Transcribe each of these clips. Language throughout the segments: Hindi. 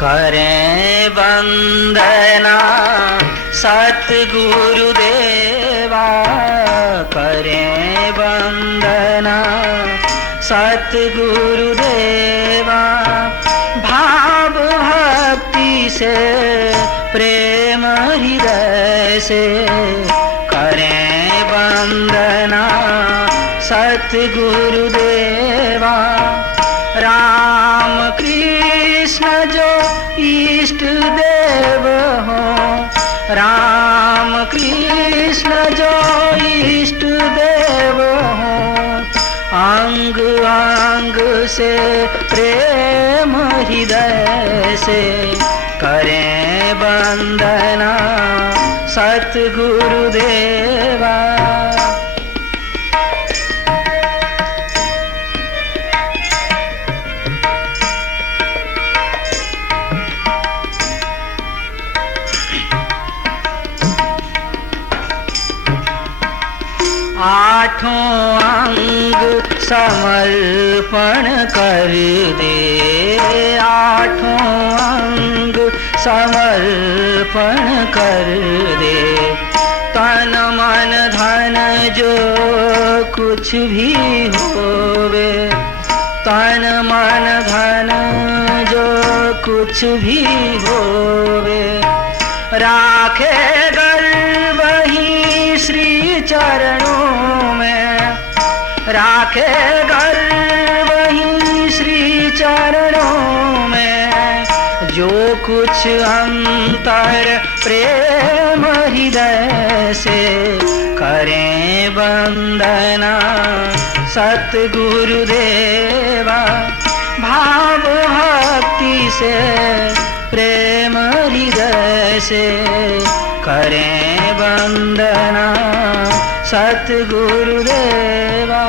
करें वंदना सतगुरुदेवा, करें वंदना सतगुरुदेवा। भाव भक्ति से प्रेम हृदय से करें वंदना सतगुरुदेवा। राम कृष्ण जो इष्ट देव हो, राम कृष्ण जो इष्ट देव हो, अंग अंग से प्रेम हृदय से करें वंदना सतगुरुदेवा। आठों अंग समर्पण कर दे, आठों अंग समर्पण कर दे। तन मन धन जो कुछ भी होवे, तन मन धन जो कुछ भी होवे, राखे गर्व ही श्री चरणों में, राखे गर्व ही श्री चरणों में। जो कुछ अंतर प्रेम हृदय से करें वंदना सतगुरुदेवा। भाव भक्ति से प्रेम हृदय से करें वंदना सतगुरुदेवा।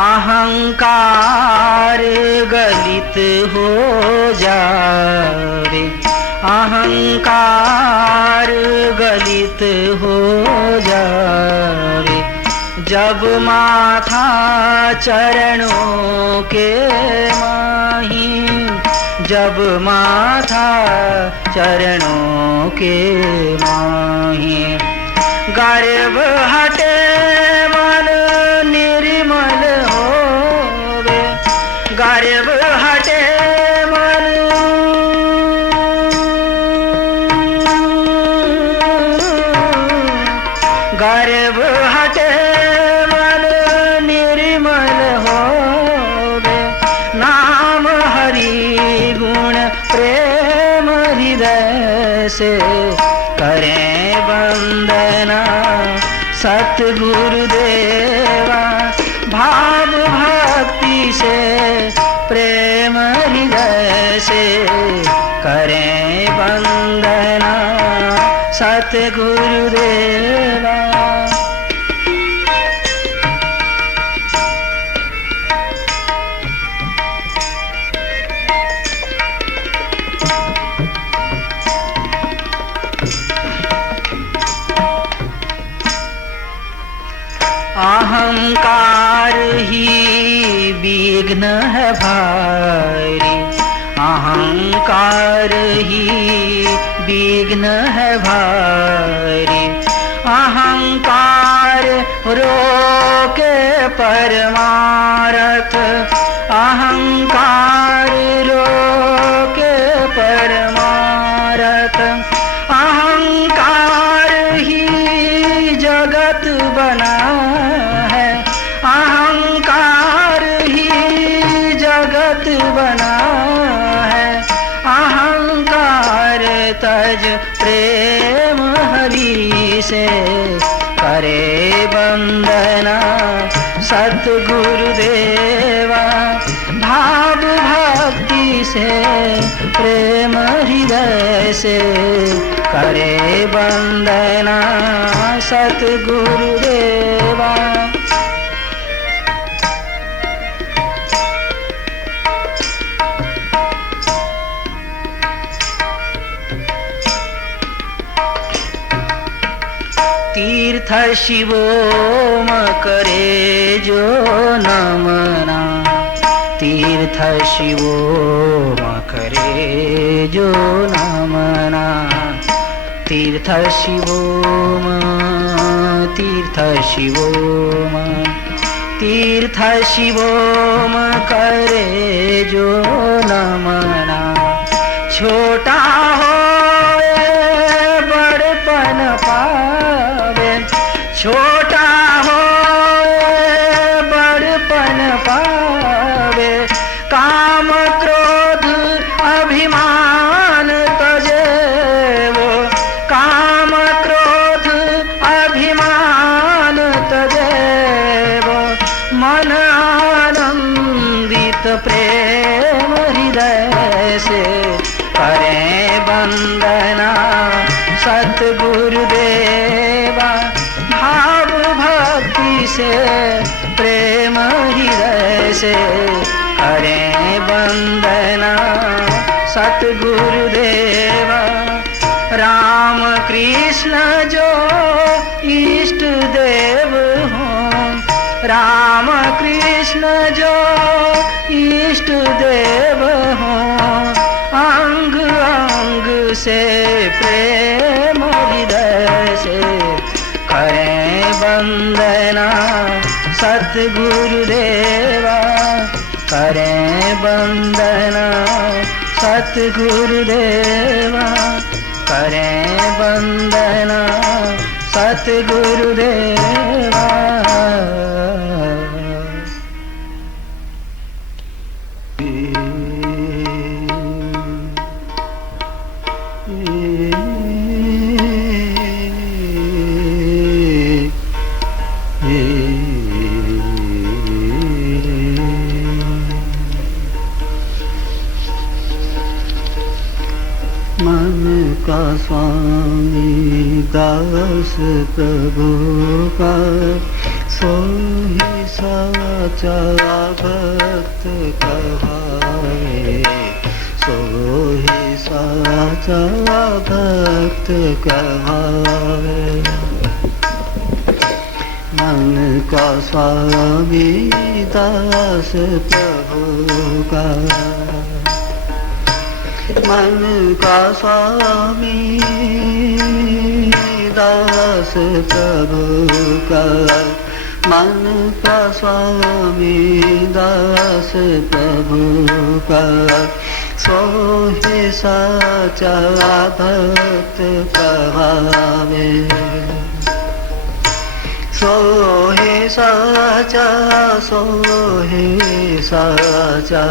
अहंकार गलित हो जावे, अहंकार गलित हो जावे। जब माथा चरणों के माही, जब माथा चरणों के माही। गर्व हटे मन निर्मल होवे, गर्व हटे मन, गर्व हटे मन निर्मल होवे। नाम हरि गुण प्रेम हृदय से करें वंदना सतगुरुदेवा। भाव भक्ति से प्रेम हृदय से करें वंदना सतगुरुदेवा। अहंकार ही विघ्न है भारी, अहंकार ही विघ्न है भारी। अहंकार रोके परमारथ, अहंकार रोके परमारथ। अहंकार ही जगत बना है, अहंकार ही जगत बना है। अहंकार तज प्रेम हरि से करे वंदना सतगुरुदेवा। भाव भक्ति से प्रेम हृदय से करे वंदना सतगुरुदेवा। शिवोम करे जो नमना, तीर्थ शिवोम करे जो नमना, तीर्थ शिवोम, तीर्थ शिवोम, तीर्थ शिवोम करे जो नमना। छोटा हो बड़पन पावे, छोटा हो बड़पन पावे, काम क्रोध अभिमान तजे वो, काम क्रोध अभिमान तजे वो, मन आनंदित प्रेम हृदय से करे वंदना सतगुरुदेवा। भाव भक्ति से प्रेम हृदय से करे वंदना सतगुरुदेवा। राम कृष्ण जो इष्ट देव हों, राम कृष्ण जो इष्ट देव हों, अंग अंग से प्रेम हृदय से करें वंदना सतगुरुदेवा, करें वंदना सतगुरुदेवा, करें वंदना सतगुरुदेवा। मन का स्वामी दास प्रभु का, सोही साचा भक्त कहावे, सोही साचा भक्त कहावे। मन का स्वामी दास प्रभु का, मन का स्वामी दास प्रभु का, मन का स्वामी दास प्रभु का, सोहे साचा भक्त कहावे, सोहे साचा, सोहे साचा,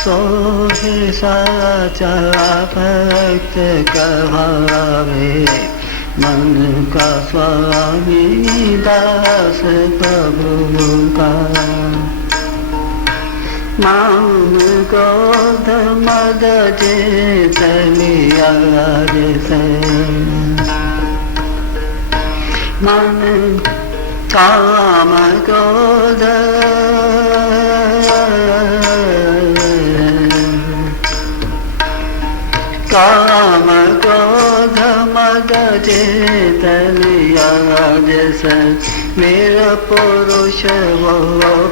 सोहे साचा भक्त कहावे। मन का स्वामी दास प्रभु का, माम क्रोध मद जेत लिया से, मन काम क्रोध काम क्रोध मद जेत लिया जैसे, मेरा पुरुष वो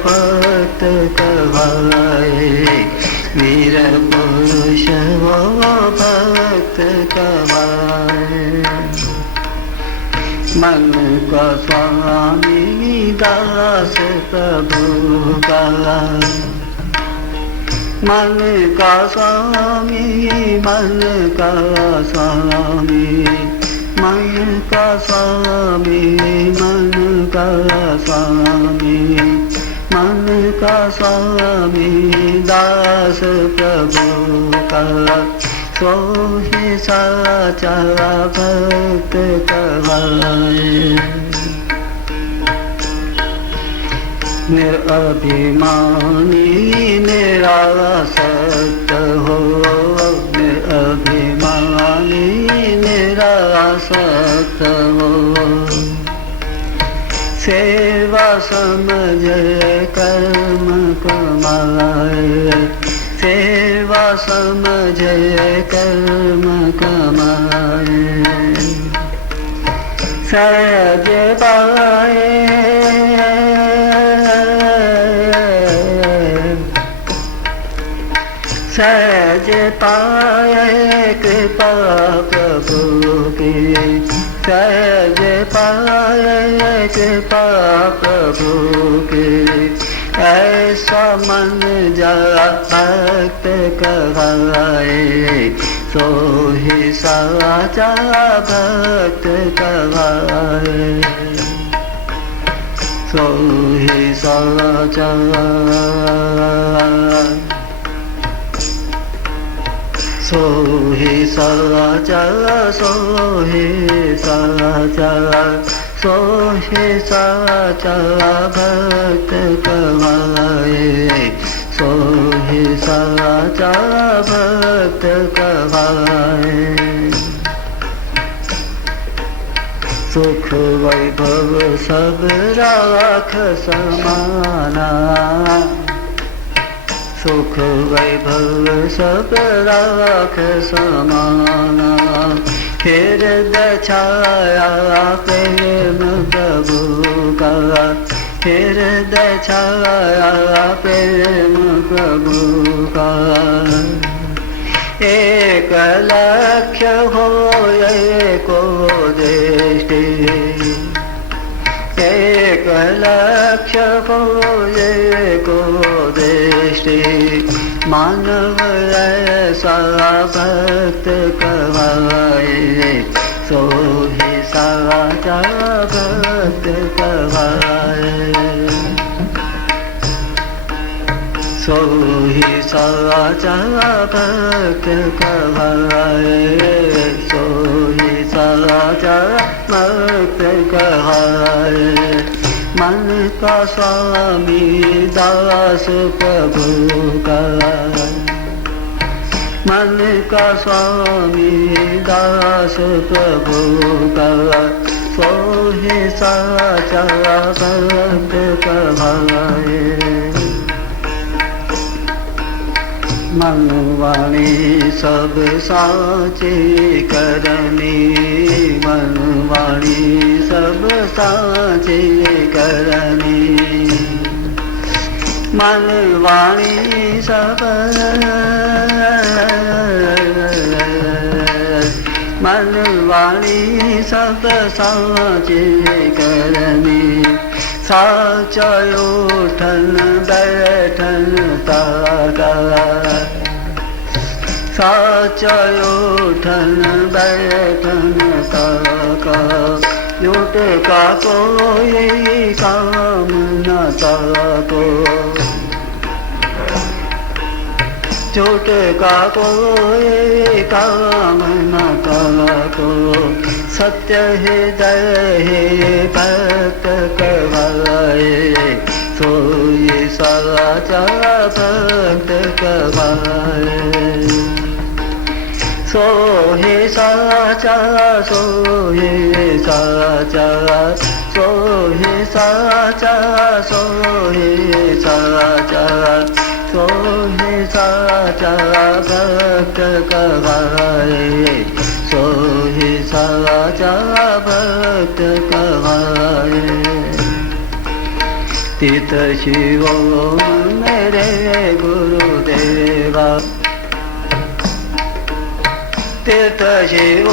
भक्त कहाए, मेरा पुरुष वो भक्त कहाए। मन का स्वामी दास प्रभु का, मन का स्वामी, मन का स्वामी, मन का स्वामी, मन का स्वामी, मन का स्वामी दास प्रभु का, सोहे साचा भक्त कहाए। निरभिमानी निरासक्त हो, निरभिमानी निरासक्त हो, सेवा समझ कर्म कमाए, सेवा समझ कर्म कमाए, सहज पाए सहज पाए कृपा प्रभु की सहज पाए कृपा प्रभु की ऐसा मन जा भक्त कहाए सो ही साचा भक्त कहाए सो ही साचा सो ही साचा सो ही साचा सो ही साचा भक्त कहाए सो ही साचा भक्त कहाए सुख वैभव सब राख समाना सुख वैभव सब राख समाना हृदय छाया प्रेम प्रभु का हृदय छाया प्रेम प्रभु का एक लक्ष्य हो एको दृष्टि एक लक्ष्य हो एको दृष्टि मानव ऐसा भक्त कहाए सो ही साचा भक्त कहाए सो ही साचा भक्त कहाए सो ही साचा भक्त कहाए मन का स्वामी दास प्रभु का मन का स्वामी दास प्रभु का सो ही साचा भक्त कहाए मन वाणी सब साची करनी मन वाणी सब साची करनी मन वाणी सब मन वाणी सब साची करनी साचा उठन बैठन ताका साचा उठन बैठन ताका युट का कोई काम न ताको झूठ का कोई काम न ताको सत्य हृदय भक्त कहाए सो ये साचा भक्त कहाए सो हे साचा सो हे साचा सो हे साचा सो हे साचा सो हे साचा भक्त कहाए सो ही साचा भक्त कहाए तीर्थ शिव मेरे गुरुदेवा तीर्थ शिव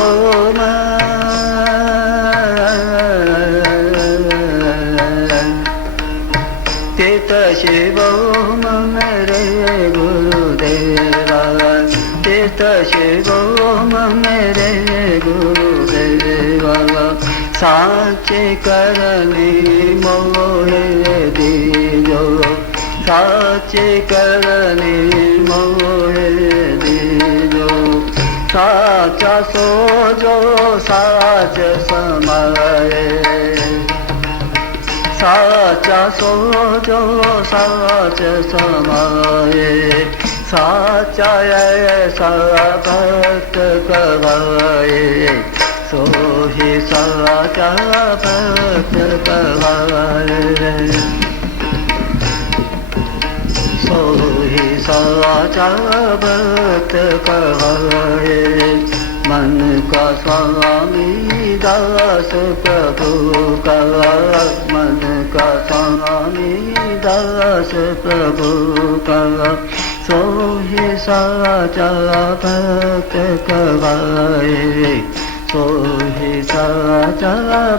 तीर्थ शिव मेरे गुरुदेवा तीर्थ शिव मेरे गुरुदेवा साचे करनी मोहे दीजो साचे करनी मोहे दीजो साचा सो जो साच समाए साचा सो जो साच समाए साचा ऐसा भक्त कहाए सो ही साचा भक्त कहाए सो ही साचा भक्त कहाए मन का स्वामी दास प्रभु का, मन का स्वामी दास प्रभु का, सोहि साचा भक्त कवाए, सोहि साचा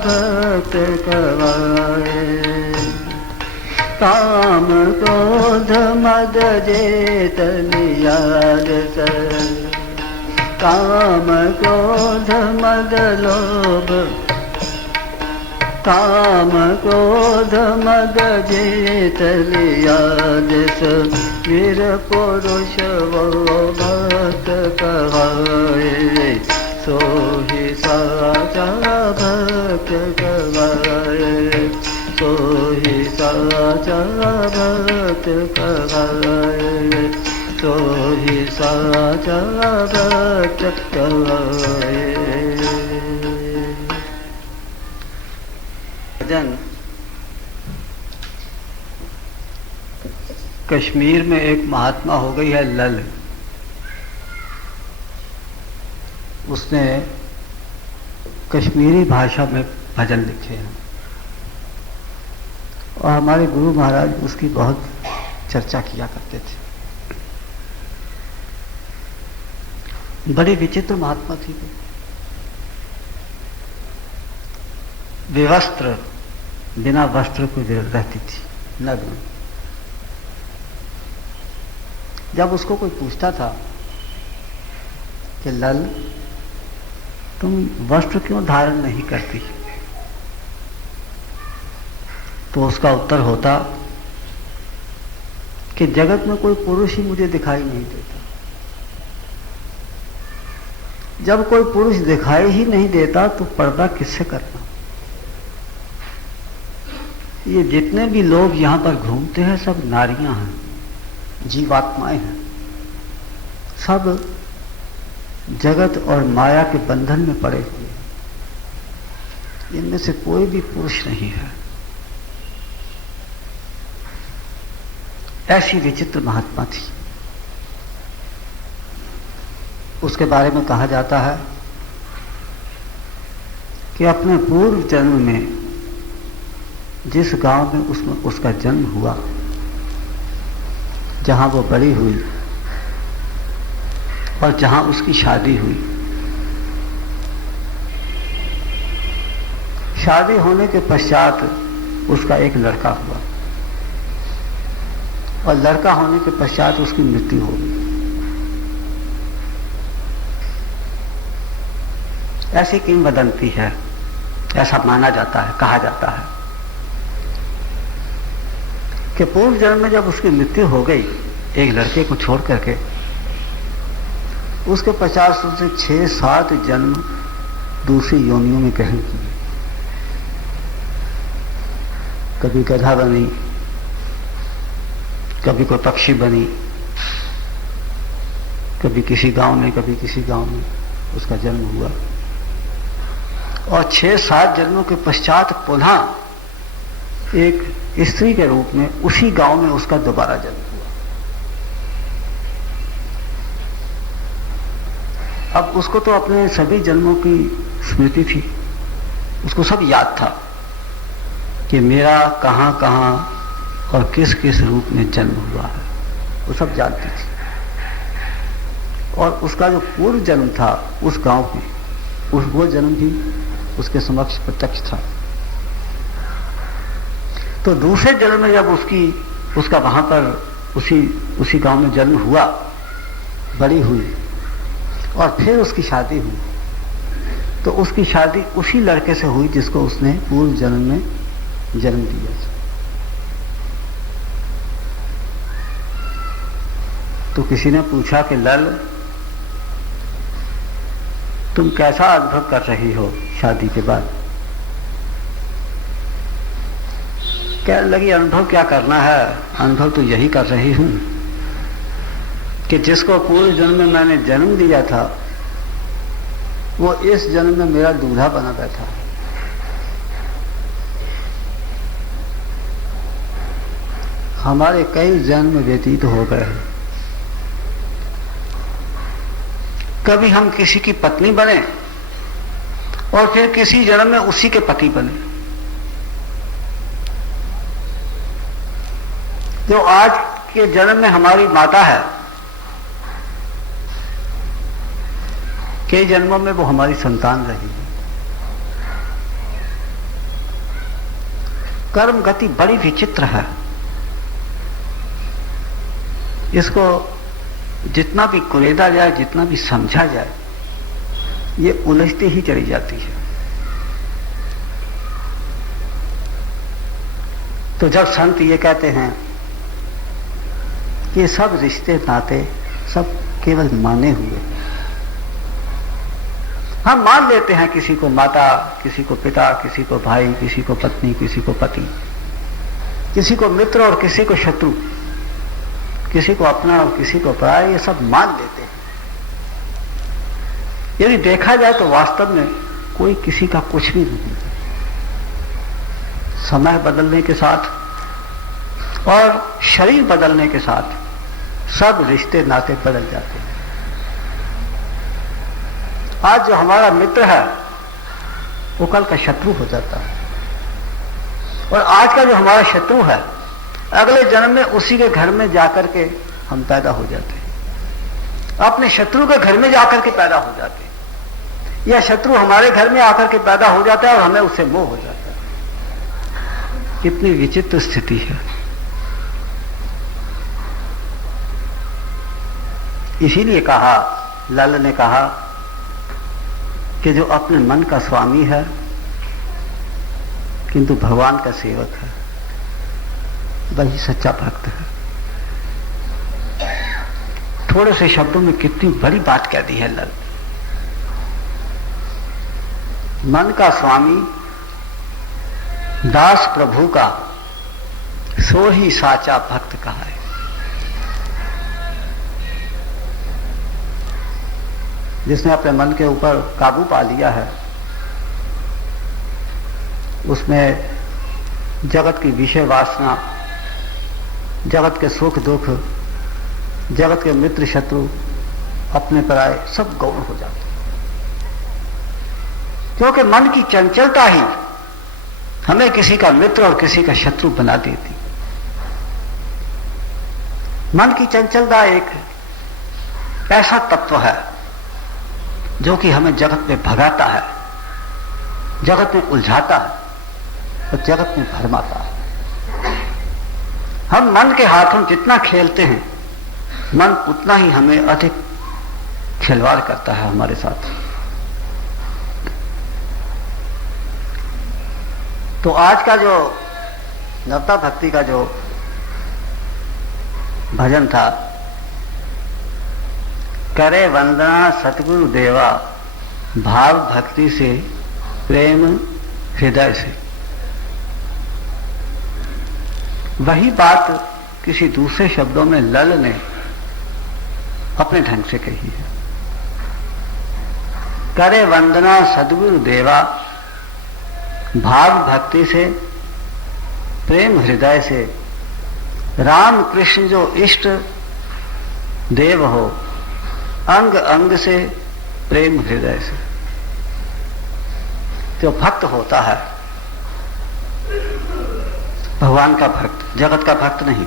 भक्त कवाए। काम क्रोध मद जेत नियाद सर, काम क्रोध मद लोभ, काम क्रोध मद जेत नियाद सर, वीर पुरुष वो भक्त कहाए, सोहि साचा भक्त कहाए, सोहि साचा भक्त कहाए, सोहि साचा भक्त कहाए। भजन कश्मीर में एक महात्मा हो गई है लल, उसने कश्मीरी भाषा में भजन लिखे हैं और हमारे गुरु महाराज उसकी बहुत चर्चा किया करते थे। बड़े विचित्र महात्मा थी वो, बेवस्त्र, बिना वस्त्र को रहती थी, नग्न। जब उसको कोई पूछता था कि लल तुम वस्त्र क्यों धारण नहीं करती, तो उसका उत्तर होता कि जगत में कोई पुरुष ही मुझे दिखाई नहीं देता। जब कोई पुरुष दिखाई ही नहीं देता तो पर्दा किससे करना। ये जितने भी लोग यहां पर घूमते हैं सब नारियां हैं, जीवात्माएं हैं, सब जगत और माया के बंधन में पड़े हुए हैं। इनमें से कोई भी पुरुष नहीं है। ऐसी विचित्र महात्मा थी। उसके बारे में कहा जाता है कि अपने पूर्व जन्म में जिस गांव में उसका जन्म हुआ, जहां वो बड़ी हुई और जहां उसकी शादी हुई, शादी होने के पश्चात उसका एक लड़का हुआ और लड़का होने के पश्चात उसकी मृत्यु हो गई। ऐसी किंवदंती है, ऐसा माना जाता है, कहा जाता है कि पूर्व जन्म में जब उसकी मृत्यु हो गई एक लड़के को छोड़ करके, उसके पश्चात उसने 6-7 जन्म दूसरी योनियों में ग्रहण किए। कभी गधा बनी, कभी कोई पक्षी बनी, कभी किसी गांव में, कभी किसी गांव में उसका जन्म हुआ और 6-7 जन्मों के पश्चात पुनः एक स्त्री के रूप में उसी गांव में उसका दोबारा जन्म हुआ। अब उसको तो अपने सभी जन्मों की स्मृति थी, उसको सब याद था कि मेरा कहां कहां और किस किस रूप में जन्म हुआ है, वो सब जानती थी। और उसका जो पूर्व जन्म था उस गांव में, वो जन्म भी उसके समक्ष प्रत्यक्ष था। तो दूसरे जन्म में जब उसका वहां पर उसी गांव में जन्म हुआ, बड़ी हुई और फिर उसकी शादी हुई, तो उसकी शादी उसी लड़के से हुई जिसको उसने पूर्व जन्म में जन्म दिया था। तो किसी ने पूछा कि लल तुम कैसा अनुभव कर रही हो शादी के बाद? कहने लगी अनुभव क्या करना है, अनुभव तो यही कर रही हूं कि जिसको पूर्व जन्म में मैंने जन्म दिया था वो इस जन्म में मेरा दूल्हा बना बैठा है। हमारे कई जन्म व्यतीत हो गए हैं, कभी हम किसी की पत्नी बने और फिर किसी जन्म में उसी के पति बने। जो आज के जन्म में हमारी माता है, कई जन्मों में वो हमारी संतान रही है। कर्म गति बड़ी विचित्र है। इसको जितना भी कुरेदा जाए, जितना भी समझा जाए, ये उलझती ही चली जाती है। तो जब संत ये कहते हैं कि सब रिश्ते नाते सब केवल माने हुए, हम मान लेते हैं किसी को माता, किसी को पिता, किसी को भाई, किसी को पत्नी, किसी को पति, किसी को मित्र और किसी को शत्रु, किसी को अपना और किसी को पराया, ये सब मान लेते हैं। यदि देखा जाए तो वास्तव में कोई किसी का कुछ भी नहीं है। समय बदलने के साथ और शरीर बदलने के साथ सब रिश्ते नाते बदल जाते हैं। आज जो हमारा मित्र है वो कल का शत्रु हो जाता है, और आज का जो हमारा शत्रु है अगले जन्म में उसी के घर में जाकर के हम पैदा हो जाते हैं। अपने शत्रु के घर में जाकर के पैदा हो जाते हैं, या शत्रु हमारे घर में आकर के पैदा हो जाता है और हमें उससे मोह हो जाता है। कितनी विचित्र स्थिति है। इसीलिए कहा, लल ने कहा कि जो अपने मन का स्वामी है किंतु भगवान का सेवक है, वही सच्चा भक्त है। थोड़े से शब्दों में कितनी बड़ी बात कह दी है लल। मन का स्वामी दास प्रभु का, सो ही साचा भक्त कहा है। जिसने अपने मन के ऊपर काबू पा लिया है, उसमें जगत की विषय वासना, जगत के सुख दुख, जगत के मित्र शत्रु, अपने पराये सब गौण हो जाते हैं। क्योंकि मन की चंचलता ही हमें किसी का मित्र और किसी का शत्रु बना देती। मन की चंचलता एक ऐसा तत्व है जो कि हमें जगत में भगाता है, जगत में उलझाता है और जगत में भरमाता है। हम मन के हाथों जितना खेलते हैं, मन उतना ही हमें अधिक खिलवाड़ करता है हमारे साथ। तो आज का जो नवता भक्ति का जो भजन था, करे वंदना सतगुरु देवा, भाव भक्ति से प्रेम हृदय से, वही बात किसी दूसरे शब्दों में लल ने अपने ढंग से कही है। करे वंदना सद्गुरु देवा, भाव भक्ति से प्रेम हृदय से, राम कृष्ण जो इष्ट देव हो, अंग अंग से प्रेम हृदय से। जो भक्त होता है, भगवान का भक्त, जगत का भक्त नहीं,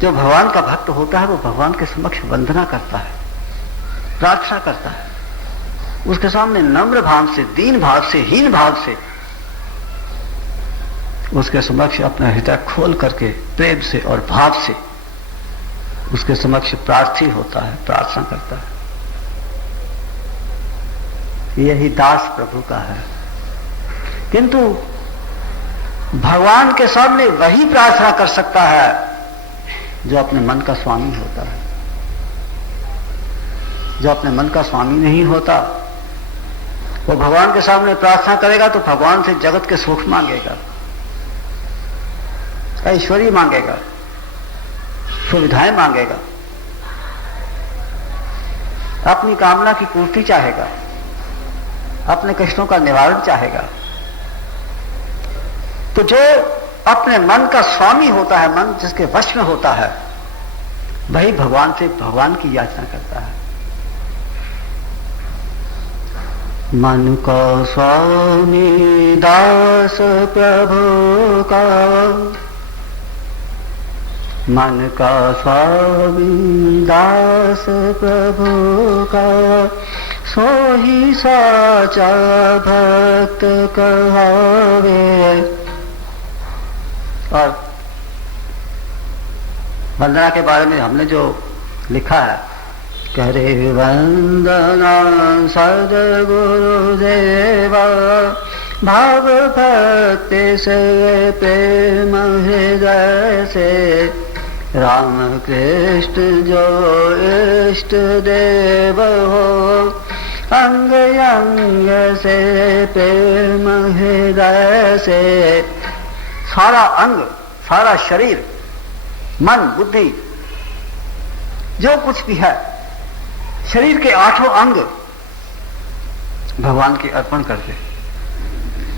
जो भगवान का भक्त होता है वो भगवान के समक्ष वंदना करता है, प्रार्थना करता है, उसके सामने नम्र भाव से, दीन भाव से, हीन भाव से उसके समक्ष अपना हृदय खोल करके प्रेम से और भाव से उसके समक्ष प्रार्थी होता है, प्रार्थना करता है। यही दास प्रभु का है। किंतु भगवान के सामने वही प्रार्थना कर सकता है जो अपने मन का स्वामी होता है। जो अपने मन का स्वामी नहीं होता वो भगवान के सामने प्रार्थना करेगा तो भगवान से जगत के सुख मांगेगा, ऐश्वर्य मांगेगा, सुविधाएं मांगेगा, अपनी कामना की पूर्ति चाहेगा, अपने कष्टों का निवारण चाहेगा। तो जो अपने मन का स्वामी होता है, मन जिसके वश में होता है, वही भगवान से भगवान की याचना करता है। मन को स्वामी दास प्रभु का, मन का स्वामी दास प्रभु का, सो ही साचा भक्त कहावे। और वंदना के बारे में हमने जो लिखा है, करे वंदना सद्गुरुदेवा, भाव भक्ति से प्रेम हृदय से, राम कृष्ण जो इष्ट देव हो, अंग अंग से प्रेम हृदय से। सारा अंग, सारा शरीर, मन, बुद्धि, जो कुछ भी है, शरीर के 8 अंग भगवान के अर्पण करके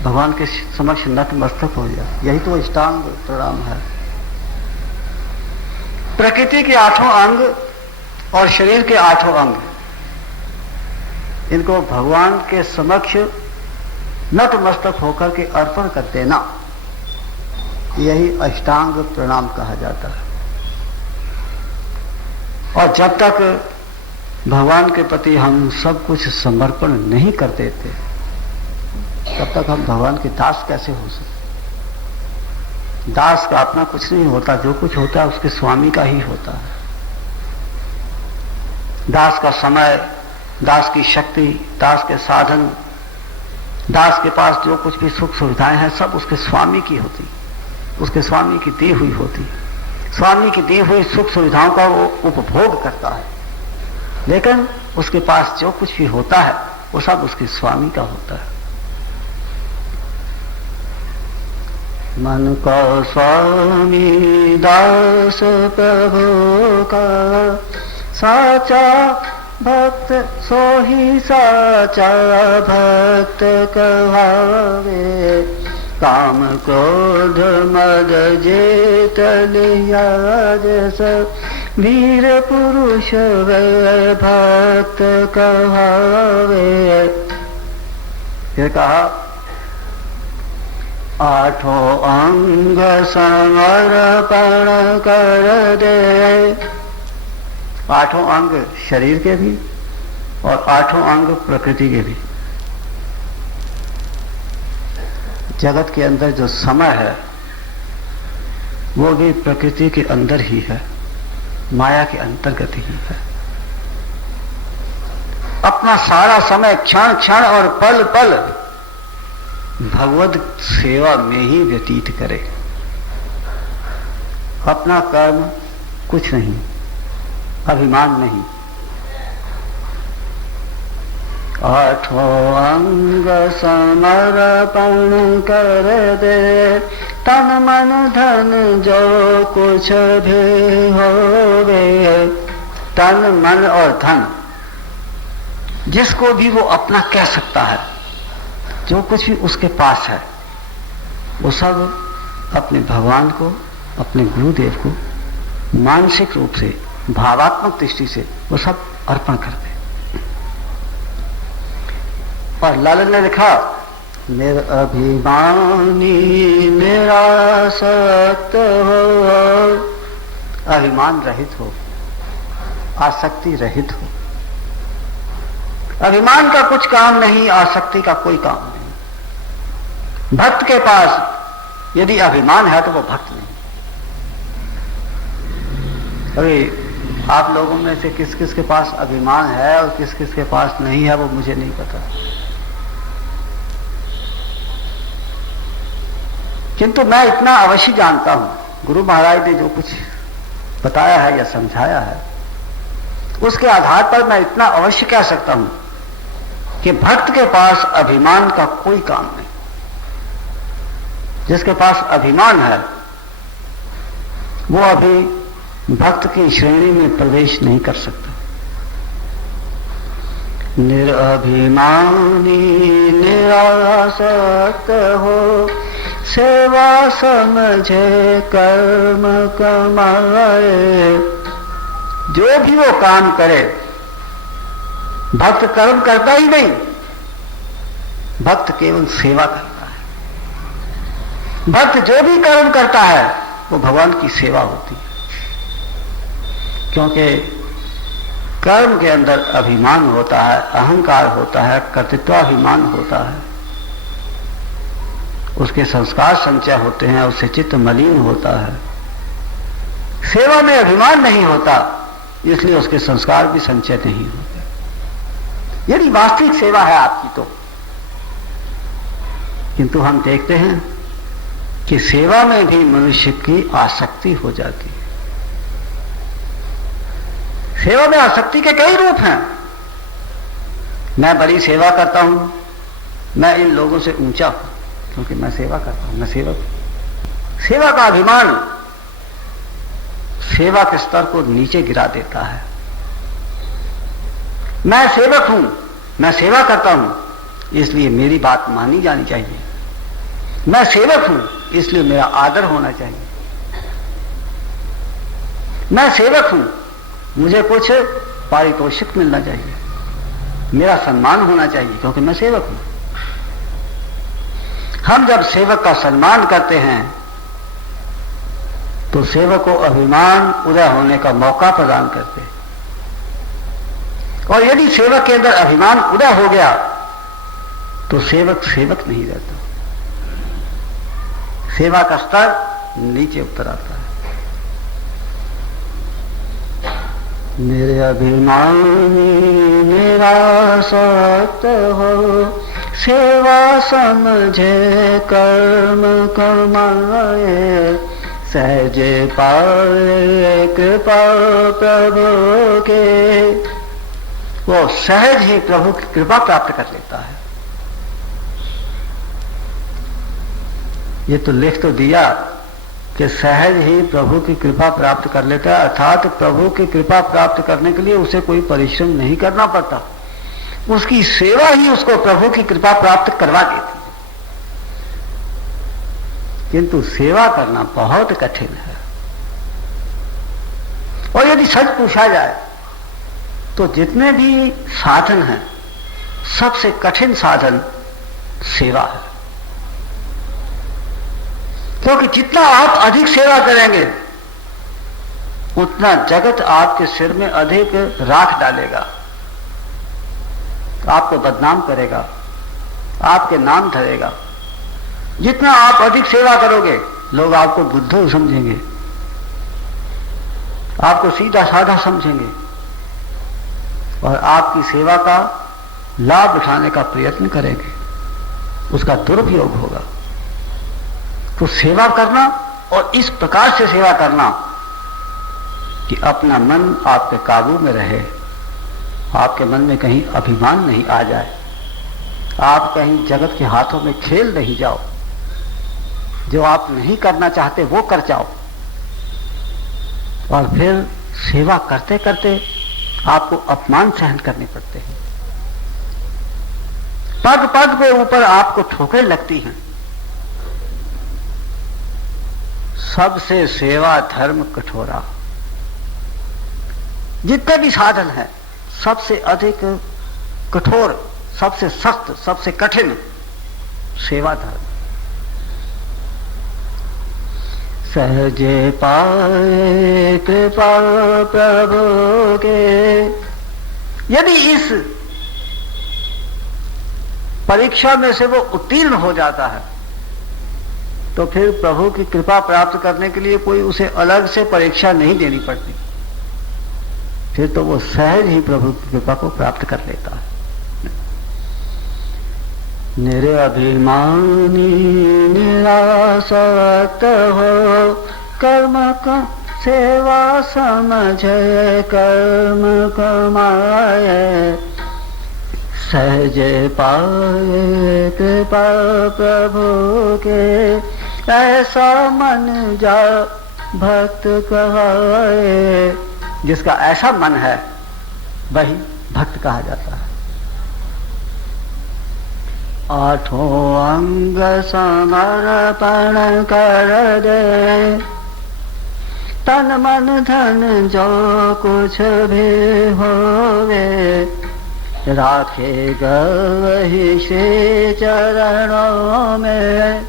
भगवान के समक्ष नतमस्तक हो जाए। यही तो अष्टांग प्रणाम है। प्रकृति के 8 अंग और शरीर के 8 अंग, इनको भगवान के समक्ष नतमस्तक होकर के अर्पण कर देना, यही अष्टांग प्रणाम कहा जाता है। और जब तक भगवान के प्रति हम सब कुछ समर्पण नहीं कर देते, तब तक हम भगवान के दास कैसे हो सकते। दास का अपना कुछ नहीं होता, जो कुछ होता है उसके स्वामी का ही होता है। दास का समय, दास की शक्ति, दास के साधन, दास के पास जो कुछ भी सुख सुविधाएं हैं, सब उसके स्वामी की होती, उसके स्वामी की दी हुई होती। स्वामी की दी हुई सुख सुविधाओं का वो उपभोग करता है, लेकिन उसके पास जो कुछ भी होता है वो सब उसके स्वामी का होता है। मन को स्वामी दास प्रभु का, साचा भक्त सो ही साचा भक्त कहावे। काम क्रोध मद जेत लिया जस, वीर पुरुष वे भक्त कहावे। फिर कहा 8 अंग समर्पण कर दे। 8 अंग शरीर के भी और 8 अंग प्रकृति के भी। जगत के अंदर जो समय है वो भी प्रकृति के अंदर ही है, माया के अंतर्गत ही है। अपना सारा समय क्षण क्षण और पल पल भगवत सेवा में ही व्यतीत करे। अपना कर्म कुछ नहीं, अभिमान नहीं। 8 अंग समर्पण कर दे, तन मन धन जो कुछ भी होवे। तन मन और धन जिसको भी वो अपना कह सकता है, जो कुछ भी उसके पास है, वो सब अपने भगवान को, अपने गुरुदेव को मानसिक रूप से, भावात्मक दृष्टि से वो सब अर्पण कर दे। और लालन ने लिखा, निर्अभिमानी निरासक्त हो, अभिमान रहित हो, आसक्ति रहित हो। अभिमान का कुछ काम नहीं, आसक्ति का कोई काम नहीं। भक्त के पास यदि अभिमान है तो वो भक्त नहीं। अभी आप लोगों में से किस किस के पास अभिमान है और किस किस के पास नहीं है वो मुझे नहीं पता, किंतु मैं इतना अवश्य जानता हूं, गुरु महाराज ने जो कुछ बताया है या समझाया है उसके आधार पर मैं इतना अवश्य कह सकता हूं कि भक्त के पास अभिमान का कोई काम नहीं। जिसके पास अभिमान है वो अभी भक्त की श्रेणी में प्रवेश नहीं कर सकता। निरअभिमानी निरासक्त हो, सेवा समझे कर्म कमाए। जो भी वो काम करे, भक्त कर्म करता ही नहीं, भक्त केवल सेवा करता है। भक्त जो भी कर्म करता है वो भगवान की सेवा होती है, क्योंकि कर्म के अंदर अभिमान होता है, अहंकार होता है, कर्तृत्वाभिमान होता है, उसके संस्कार संचय होते हैं, उससे चित्त मलिन होता है। सेवा में अभिमान नहीं होता, इसलिए उसके संस्कार भी संचय नहीं होते। यदि वास्तविक सेवा है आपकी तो। किंतु हम देखते हैं कि सेवा में भी मनुष्य की आसक्ति हो जाती है। सेवा में आसक्ति के कई रूप हैं। मैं बड़ी सेवा करता हूं, मैं इन लोगों से ऊंचा हूं क्योंकि मैं सेवा करता हूं, मैं सेवक हूं। सेवा का अभिमान सेवा के स्तर को नीचे गिरा देता है। मैं सेवक हूं, मैं सेवा करता हूं, इसलिए मेरी बात मानी जानी चाहिए। मैं सेवक हूं, इसलिए मेरा आदर होना चाहिए। मैं सेवक हूं, मुझे कुछ पारितोषिक मिलना चाहिए, मेरा सम्मान होना चाहिए क्योंकि मैं सेवक हूं। हम जब सेवक का सम्मान करते हैं तो सेवक को अभिमान उदय होने का मौका प्रदान करते हैं। और यदि सेवक के अंदर अभिमान उदय हो गया तो सेवक सेवक नहीं रहता, सेवा का स्तर नीचे उतर आता है। मेरे अभिमानी मेरा सत्य हो, सेवा समझे कर्म कमाए, सहजे पाए कृपा प्रभु के। वो सहज ही प्रभु की कृपा प्राप्त कर लेता है। ये तो लिख तो दिया कि सहज ही प्रभु की कृपा प्राप्त कर लेता है, अर्थात प्रभु की कृपा प्राप्त करने के लिए उसे कोई परिश्रम नहीं करना पड़ता, उसकी सेवा ही उसको प्रभु की कृपा प्राप्त करवा देती है। किंतु सेवा करना बहुत कठिन है। और यदि सच पूछा जाए तो जितने भी साधन हैं, सबसे कठिन साधन सेवा है। क्योंकि जितना आप अधिक सेवा करेंगे उतना जगत आपके सिर में अधिक राख डालेगा, आपको बदनाम करेगा, आपके नाम धरेगा। जितना आप अधिक सेवा करोगे लोग आपको बुद्धू समझेंगे, आपको सीधा साधा समझेंगे और आपकी सेवा का लाभ उठाने का प्रयत्न करेंगे, उसका दुरुपयोग होगा। तो सेवा करना और इस प्रकार से सेवा करना कि अपना मन आपके काबू में रहे, आपके मन में कहीं अभिमान नहीं आ जाए, आप कहीं जगत के हाथों में खेल नहीं जाओ, जो आप नहीं करना चाहते वो कर जाओ। और फिर सेवा करते करते आपको अपमान सहन करने पड़ते हैं, पग पग के ऊपर आपको ठोकरें लगती हैं। सबसे सेवा धर्म कठोरा, जितने भी साधन है सबसे अधिक कठोर, सबसे सख्त, सबसे कठिन सेवा धर्म। सहजे पाए कृपा प्रभु के। यदि इस परीक्षा में से वो उत्तीर्ण हो जाता है तो फिर प्रभु की कृपा प्राप्त करने के लिए कोई उसे अलग से परीक्षा नहीं देनी पड़ती, फिर तो वो सहज ही प्रभु की कृपा को प्राप्त कर लेता है। मेरे अभिमानी निरासक्त हो, कर्म का सेवा समझे कर्म कमाए, सहजे पाए कृपा प्रभु के। ऐसा मन जा भक्त कहाए। जिसका ऐसा मन है वही भक्त कहा जाता है। आठों अंग समर्पण कर दे, तन मन धन जो कुछ भी होवे, राखेगा वही श्री चरणों में।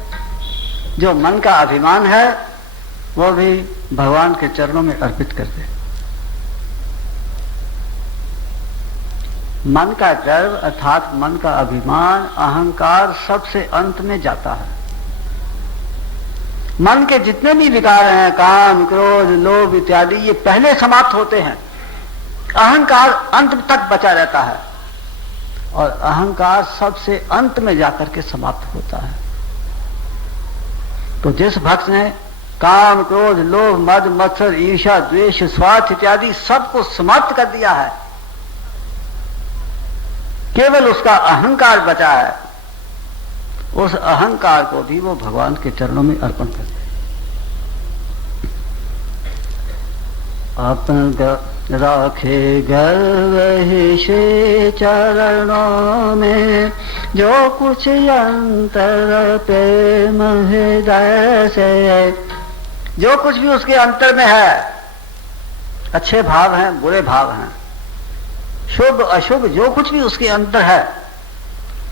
जो मन का अभिमान है वो भी भगवान के चरणों में अर्पित कर दे। मन का गर्व अर्थात मन का अभिमान, अहंकार सबसे अंत में जाता है। मन के जितने भी विकार हैं, काम, क्रोध, लोभ इत्यादि, ये पहले समाप्त होते हैं। अहंकार अंत तक बचा रहता है और अहंकार सबसे अंत में जाकर के समाप्त होता है। तो जिस भक्त ने काम, क्रोध, लोभ, मद, मत्सर, ईर्ष्या, द्वेष, स्वार्थ इत्यादि सबको समाप्त कर दिया है, केवल उसका अहंकार बचा है, उस अहंकार को भी वो भगवान के चरणों में अर्पण कर दे। अपन राखे गर्व ही श्री चरणों में, जो कुछ अंतर प्रेम हृदय से, जो कुछ भी उसके अंतर में है, अच्छे भाव हैं, बुरे भाव हैं, शुभ अशुभ, जो कुछ भी उसके अंतर है,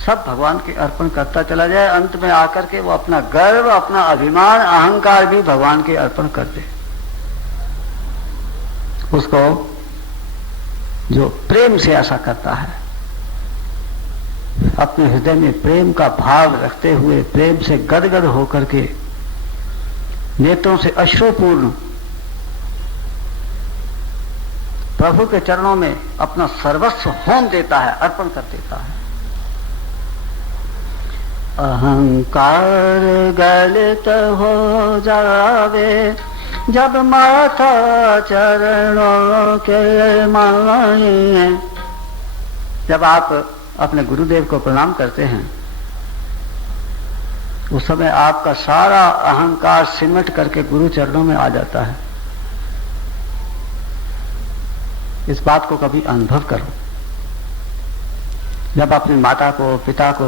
सब भगवान के अर्पण करता चला जाए। अंत में आकर के वो अपना गर्व, अपना अभिमान, अहंकार भी भगवान के अर्पण कर दे। उसको जो प्रेम से ऐसा करता है, अपने हृदय में प्रेम का भाव रखते हुए, प्रेम से गदगद होकर के, नेत्रों से अश्रुपूर्ण प्रभु के चरणों में अपना सर्वस्व होम देता है, अर्पण कर देता है। अहंकार गलित हो जावे, जब माथा चरणों के माहे। जब आप अपने गुरुदेव को प्रणाम करते हैं, उस समय आपका सारा अहंकार सिमट करके गुरु चरणों में आ जाता है। इस बात को कभी अनुभव करो। जब अपनी माता को, पिता को,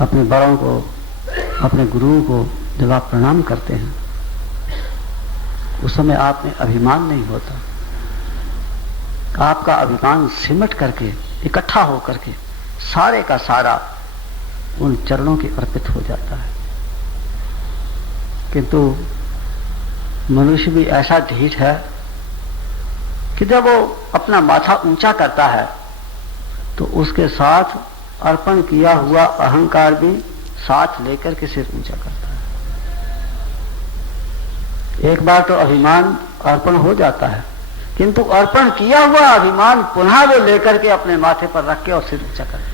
अपने बड़ों को, अपने गुरुओं को जब आप प्रणाम करते हैं, उस समय आप में अभिमान नहीं होता। आपका अभिमान सिमट करके, इकट्ठा होकर के सारे का सारा उन चरणों के अर्पित हो जाता है। किंतु मनुष्य भी ऐसा ढीठ है कि जब वो अपना माथा ऊंचा करता है तो उसके साथ अर्पण किया हुआ अहंकार भी साथ लेकर के सिर ऊंचा करता है। एक बार तो अभिमान अर्पण हो जाता है, किंतु अर्पण किया हुआ अभिमान पुनः वो लेकर के अपने माथे पर रख के और सिर ऊंचा करता है।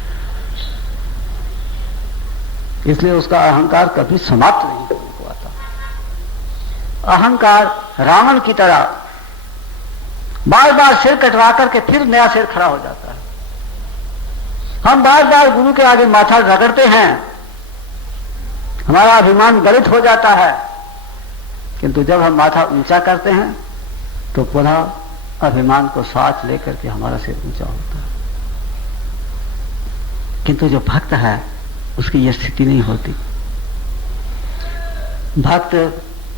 इसलिए उसका अहंकार कभी समाप्त नहीं होने को आता। अहंकार रावण की तरह बार बार सिर कटवा करके फिर नया सिर खड़ा हो जाता है। हम बार बार गुरु के आगे माथा रगड़ते हैं, हमारा अभिमान गलित हो जाता है, किंतु जब हम माथा ऊंचा करते हैं तो पुनः अभिमान को साथ लेकर के हमारा सिर ऊंचा होता है। किंतु जो भक्त है उसकी यह स्थिति नहीं होती। भक्त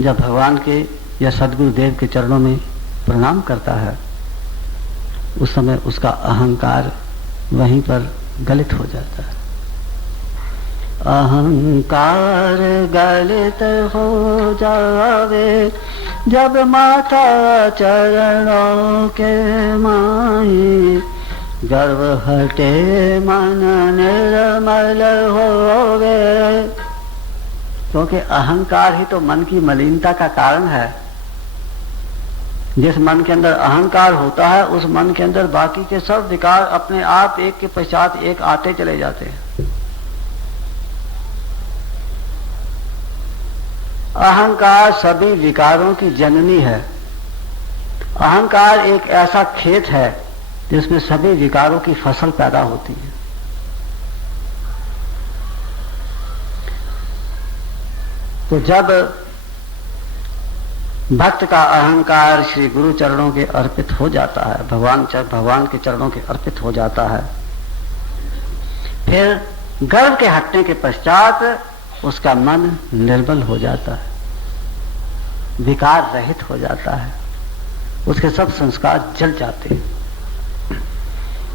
जब भगवान के या सदगुरुदेव के चरणों में प्रणाम करता है, उस समय उसका अहंकार वहीं पर गलित हो जाता है। अहंकार गलित हो जावे, जब माथा चरणों के माही, गर्व हटे मन निर्मल होवे। क्योंकि अहंकार ही तो मन की मलिनता का कारण है। जिस मन के अंदर अहंकार होता है, उस मन के अंदर बाकी के सब विकार अपने आप एक के पश्चात एक आते चले जाते हैं। अहंकार सभी विकारों की जननी है। अहंकार एक ऐसा खेत है जिसमें सभी विकारों की फसल पैदा होती है। तो जब भक्त का अहंकार श्री गुरु चरणों के अर्पित हो जाता है, भगवान के चरणों के अर्पित हो जाता है, फिर गर्व के हटने के पश्चात उसका मन निर्मल हो जाता है, विकार रहित हो जाता है, उसके सब संस्कार जल जाते हैं।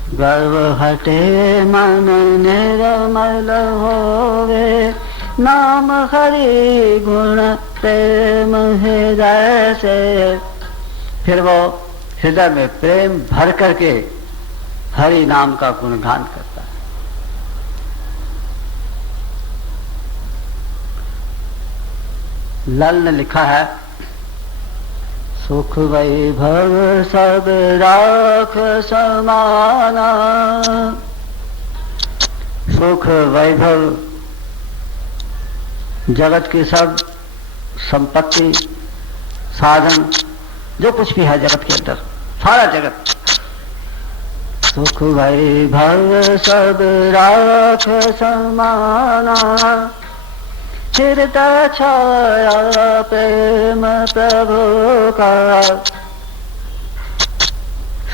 गर्व हटे मन निर्मल होवे, नाम हरि गुण प्रेम हृदय से। फिर वो हृदय में प्रेम भर करके हरि नाम का गुणगान करता है। लल ने लिखा है, सुख वैभव सब राख समाना। सुख वैभव जगत की सब संपत्ति साधन जो कुछ भी है जगत के अंदर, सारा जगत। सुख वैभव सब राख समाना, चिरता छाया प्रेम प्रभु का।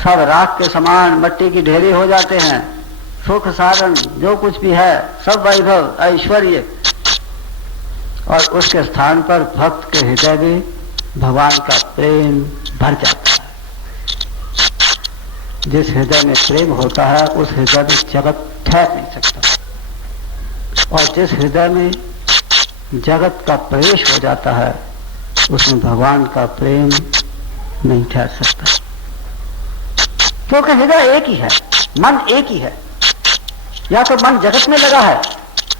सब राख के समान मट्टी की ढेरी हो जाते हैं। सुख साधन जो कुछ भी है सब वैभव ऐश्वर्य, और उसके स्थान पर भक्त के हृदय में भगवान का प्रेम भर जाता है। जिस हृदय में प्रेम होता है उस हृदय में जगत ठहर नहीं सकता, और जिस हृदय में जगत का प्रवेश हो जाता है उसमें भगवान का प्रेम नहीं ठहर सकता। क्योंकि हृदय एक ही है, मन एक ही है। या तो मन जगत में लगा है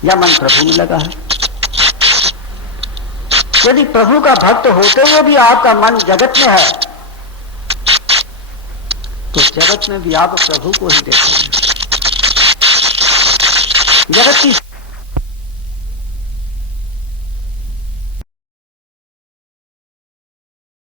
या मन प्रभु में लगा है। यदि प्रभु का भक्त होते हुए भी आपका मन जगत में है तो जगत में भी आप प्रभु को ही देखेंगे। जगत की